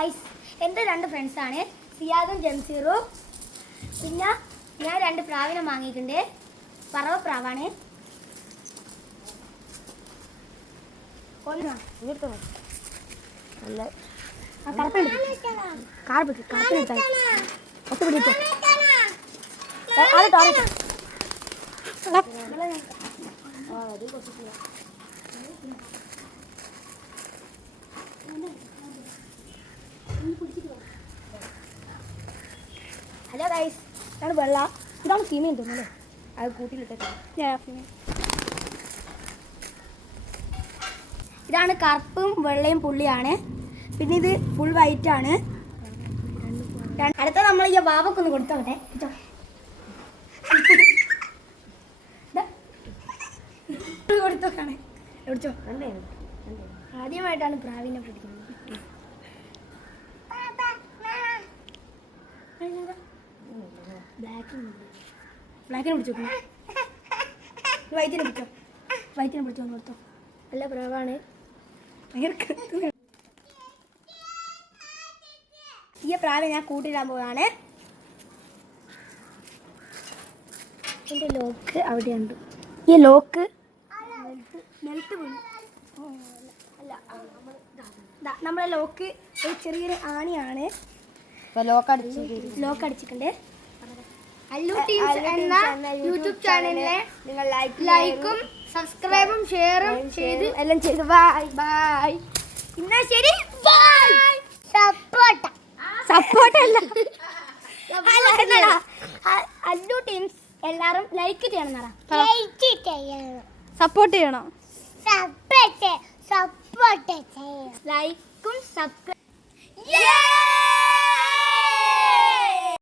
Guys, എൻ്റെ 2 ഫ്രണ്ട്സാണ് സിയാദും ജംസീറും. പിന്നെ ഞാൻ 2 പ്രാവിനെ വാങ്ങിയിട്ടുണ്ട്. പറവ പ്രാവാണ്. ഹലോ ഗൈസ്, ഇതാണ് വെള്ള. ഇതാണ് ഫീമെയിൽ തോന്നുന്നല്ലേ? അത് കൂട്ടിലിട്ടിട്ട് ഇതാണ് കറുപ്പും വെള്ളയും പുള്ളിയാണ്. പിന്നെ ഇത് ഫുൾ വൈറ്റ് ആണ്. അടുത്ത നമ്മൾ ഈ വാവക്കൊന്ന് കൊടുത്തോട്ടെ. കൊടുത്തോക്കാണ് എവിടിച്ചോ. ആദ്യമായിട്ടാണ് പ്രാവിനെ പിടിക്കുന്നത്. ബ്ലാക്കിനെ പിടിച്ചോ, വൈറ്റിനെ പിടിച്ചോ, വൈറ്റിനെ പിടിച്ചോ ഒന്ന് കൊടുത്തോ. നല്ല പ്രാവാണ്. ഈ പ്രാവ് ഞാൻ കൂട്ടിയിടാൻ പോവാണ്. എൻ്റെ ലോക്ക് അവിടെയുണ്ട്. ഈ ലോക്ക് നിലത്ത് വീണു. അല്ല, നമ്മളെ ലോക്ക് ഒരു ചെറിയൊരു ആണിയാണ്. ലോക്ക് അടിച്ചിട്ടുണ്ട്. അല്ലു ടീംസ് എന്ന യൂട്യൂബ് ചാനലിനെ നിങ്ങൾ ലൈക്കും സബ്സ്ക്രൈബും ഷെയറും ചെയ്ത് എല്ലാം ചെയ്ത് ബൈ ബൈ. എന്നാ ശരി, ബൈ. സപ്പോർട്ടല്ല, അല്ലു ടീംസ് എല്ലാരും ലൈക്ക് ചെയ്യണം, സപ്പോർട്ട് ചെയ്യണം, ലൈക്കും സബ്സ്ക്രൈബ്